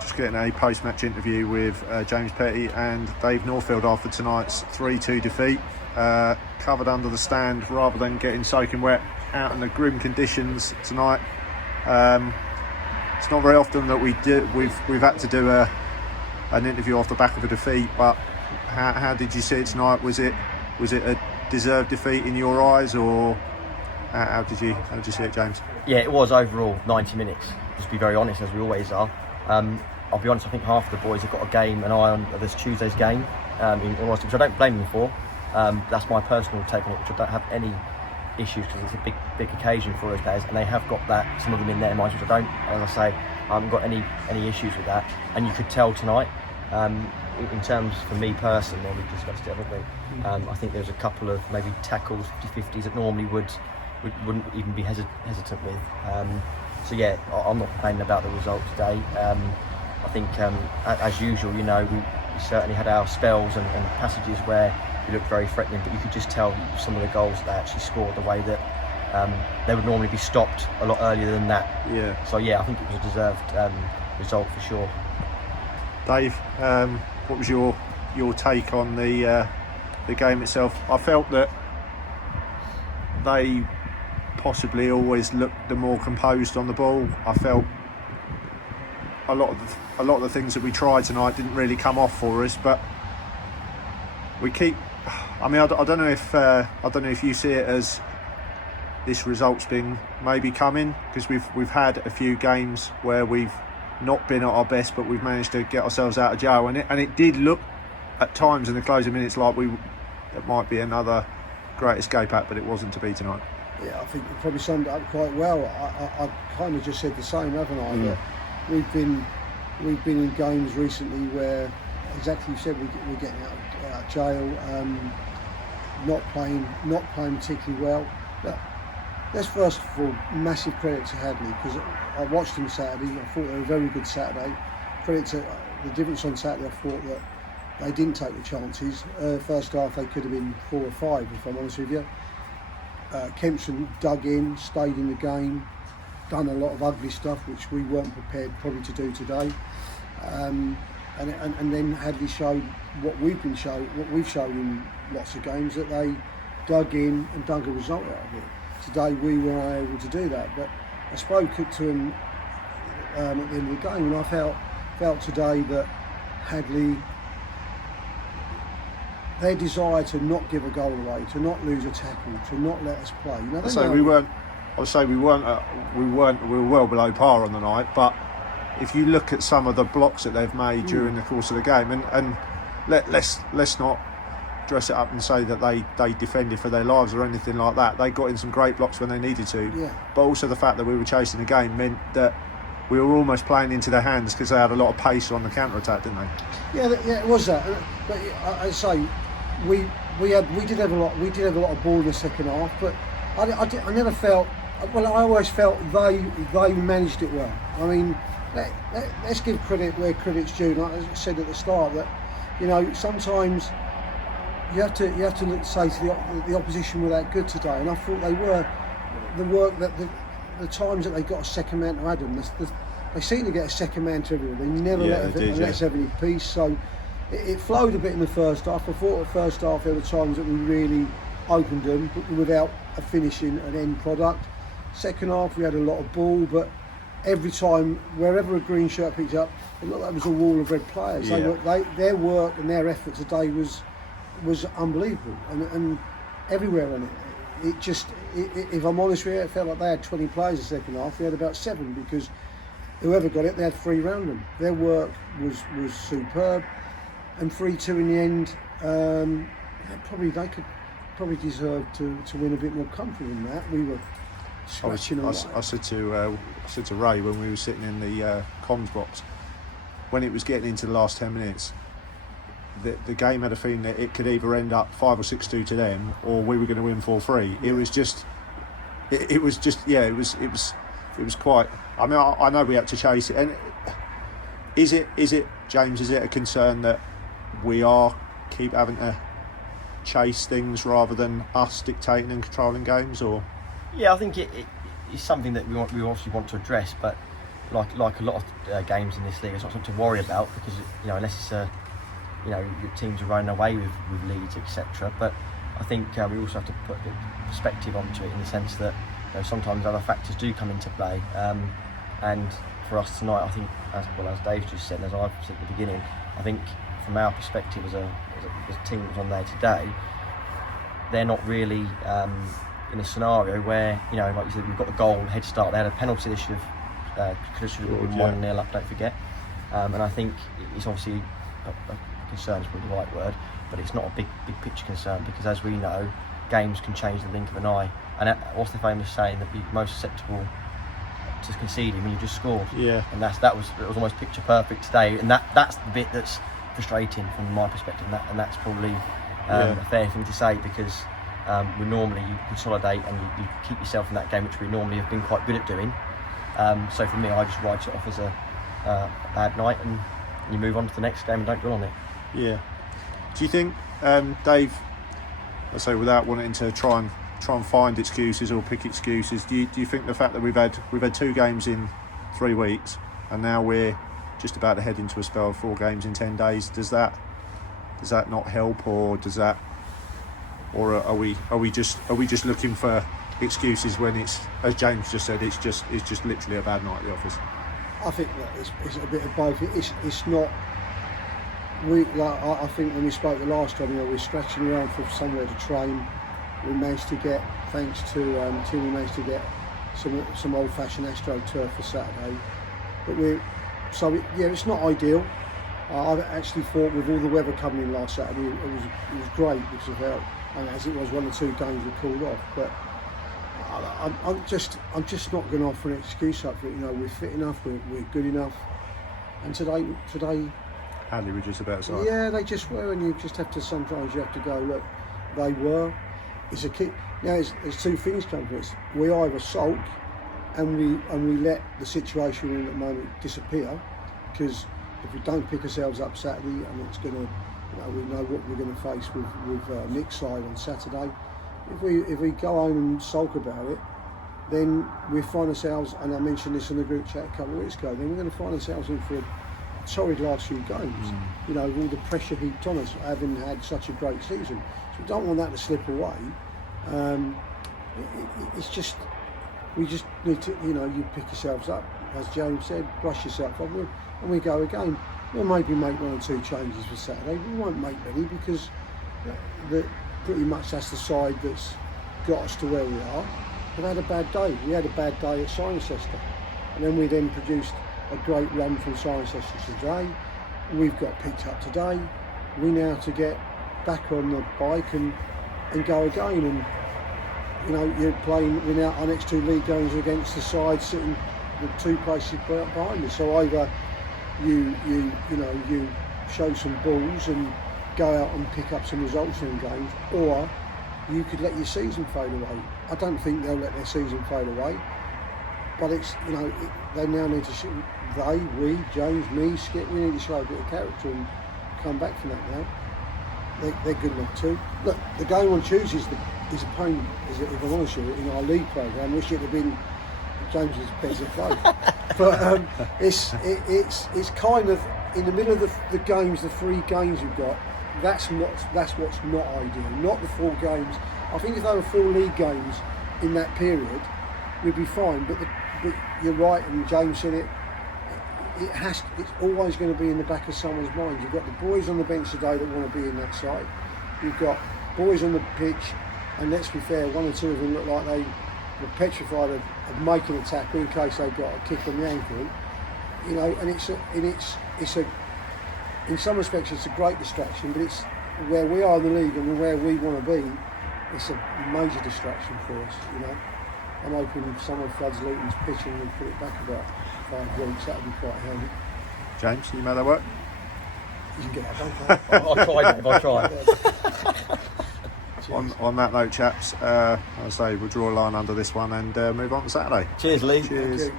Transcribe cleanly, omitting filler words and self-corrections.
just getting a post-match interview with James Petty and Dave Northfield after tonight's 3-2 defeat. Covered under the stand rather than getting soaking wet out in the grim conditions tonight. It's not very often that we've had to do an interview off the back of a defeat, but how did you see it tonight? Was it a deserved defeat in your eyes, or how did you see it, James? Yeah, it was overall 90 minutes. Just to be very honest, as we always are. I'll be honest, I think half of the boys have got a game, an eye on this Tuesday's game, in all honesty, which I don't blame them for. That's my personal take on it, which I don't have any issues, because it's a big occasion for us guys, and they have got that, some of them in their minds, which I don't. As I say, I haven't got any issues with that, and you could tell tonight. In terms, for me personally, we discussed it, haven't we? I think there's a couple of maybe tackles, 50-50s, that normally wouldn't even be hesitant with. So yeah, I'm not complaining about the result today. I think, as usual, we certainly had our spells and passages where we looked very threatening, but you could just tell some of the goals that they actually scored the way that they would normally be stopped a lot earlier than that. Yeah. So yeah, I think it was a deserved result for sure. Dave, what was your take on the game itself? I felt that they possibly always looked the more composed on the ball. I felt a lot of the things that we tried tonight didn't really come off for us, but we keep. I mean, I don't know if you see it as this result's been maybe coming, because we've had a few games where we've not been at our best, but we've managed to get ourselves out of jail, and it did look at times in the closing minutes like it might be another great escape act, but it wasn't to be tonight. Yeah, I think you probably summed it up quite well. I kind of just said the same, haven't I? That we've been in games recently where, exactly you said, we're getting out of jail, not playing particularly well. But let's first of all massive credit to Hadley, because I watched him Saturday. I thought they were a very good Saturday. Credit to the difference on Saturday. I thought that they didn't take the chances. First half they could have been 4 or 5, if I'm honest with you. Kempson dug in, stayed in the game, done a lot of ugly stuff which we weren't prepared probably to do today, and then Hadley showed what we've shown in lots of games, that they dug in and dug a result out of it. Today we weren't able to do that, but I spoke to him at the end of the game, and I felt today that Hadley, their desire to not give a goal away, to not lose a tackle, to not let us play. We were well below par on the night, but if you look at some of the blocks that they've made during the course of the game, and let's not dress it up and say that they defended for their lives or anything like that. They got in some great blocks when they needed to, but also the fact that we were chasing the game meant that we were almost playing into their hands, because they had a lot of pace on the counter-attack, didn't they? Yeah, it was that. But I say, we did have a lot of ball in the second half, but I never felt. Well, I always felt they managed it well. I mean, let's give credit where credit's due. Like I said at the start, that sometimes you have to look, say to the opposition were that good today, and I thought they were. The work that the times that they got a second man to Adam, they seem to get a second man to everyone. They never let us have any peace. So it flowed a bit in the first half. I thought the first half there were times that we really opened them, but without a finishing, an end product. Second half we had a lot of ball, but every time, wherever a green shirt picked up, it looked like it was a wall of red players. Their work and their effort today was unbelievable, and everywhere in it. If I'm honest with you, it felt like they had 20 players in the second half. We had about 7, because whoever got it, they had 3 round them. Their work was superb, and 3-2 in the end. They could probably deserve to win a bit more comfort than that. We were scratching away. I said to Ray when we were sitting in the comms box, when it was getting into the last 10 minutes, the game had a feeling that it could either end up 5 or 6-2 to them, or we were going to win 4-3. It was quite. I mean, I know we had to chase it. And is it James? Is it a concern that we keep having to chase things rather than us dictating and controlling games? Or yeah, I think it's something that we obviously want to address, but like a lot of games in this league, it's not something to worry about because unless it's your teams are running away with leads, etc. But I think we also have to put the perspective onto it in the sense that sometimes other factors do come into play. And for us tonight, I think, as Dave just said, as I've said at the beginning, I think from our perspective as a team that was on there today, they're not really in a scenario where, like you said, we've got the goal head start. They had a penalty they should have been 1-0 up, don't forget. And I think it's obviously a concern is probably the right word, but it's not a big picture concern because, as we know, games can change the blink of an eye. And what's the famous saying that you're most susceptible to conceding when you just scored? Yeah. And that was almost picture perfect today. And that's the bit that's frustrating from my perspective. And that's probably a fair thing to say because we normally you consolidate and you keep yourself in that game, which we normally have been quite good at doing. So for me, I just write it off as a bad night and you move on to the next game and don't dwell on it. Yeah. Do you think, Dave? Let's say without wanting to try and find excuses or pick excuses, do you think the fact that we've had 2 games in 3 weeks and now we're just about to head into a spell of 4 games in 10 days, does that not help, or are we just looking for excuses when it's, as James just said, it's just literally a bad night at the office? I think that it's a bit of both. It's not. I think when we spoke the last time, we're scratching around for somewhere to train. We managed to get, thanks to Tim, we managed to get some old-fashioned AstroTurf for Saturday. But it's not ideal. I actually thought with all the weather coming in last Saturday, it was great because of how, and as it was, 1 or 2 games we called off. But I'm just not going to offer an excuse up for it. We're fit enough, we're good enough, and today. Hadley were just about side. Yeah, they just were, and you just have to. Sometimes you have to go. Look, they were. It's a key. Now, there's 2 things come from this. We either sulk, and we let the situation we're in at the moment disappear, because if we don't pick ourselves up Saturday, and it's going to, we know what we're going to face with Nick's side on Saturday. If we go home and sulk about it, then we find ourselves, and I mentioned this in the group chat a couple of weeks ago, then we're going to find ourselves in for a torrid last few games. With all the pressure heaped on us, having had such a great season. So we don't want that to slip away. It's just, we just need to, you pick yourselves up, as James said, brush yourself off, and we go again. We'll maybe make 1 or 2 changes for Saturday. We won't make many because pretty much that's the side that's got us to where we are. We've had a bad day. We had a bad day at Cirencester, and then we produced a great run from Cirencester today. We've got picked up today. We now have to get back on the bike and go again. And you're playing. Our next 2 league games are against the side sitting the 2 places behind us. So either you show some balls and go out and pick up some results in games, or you could let your season fade away. I don't think they'll let their season fade away, but it's they now need to show, we, James, me, Skip, we need to show a bit of character and come back from that now. They're good enough too. Look, the game on Tuesday is a pain, if I'm honest with you, in our league programme. Wish it had been James's better play. But it's kind of in the middle of the games, the 3 games you've got. That's what's not ideal. Not the 4 games. I think if there were 4 league games in that period, we'd be fine. But you're right, and James said it. It's always going to be in the back of someone's mind. You've got the boys on the bench today that want to be in that side. You've got boys on the pitch, and let's be fair, 1 or 2 of them look like they were petrified of making a tackle in case they got a kick on the ankle. And it's in some respects it's a great distraction, but it's where we are in the league and where we want to be. It's a major distraction for us. I'm hoping someone floods Luton's pitch and we put it back about 5 weeks. That would be quite handy. James, can you make that work? You can get that done. I'll try. On that note, chaps, I say we'll draw a line under this one and move on to Saturday. Cheers, Lee. Cheers.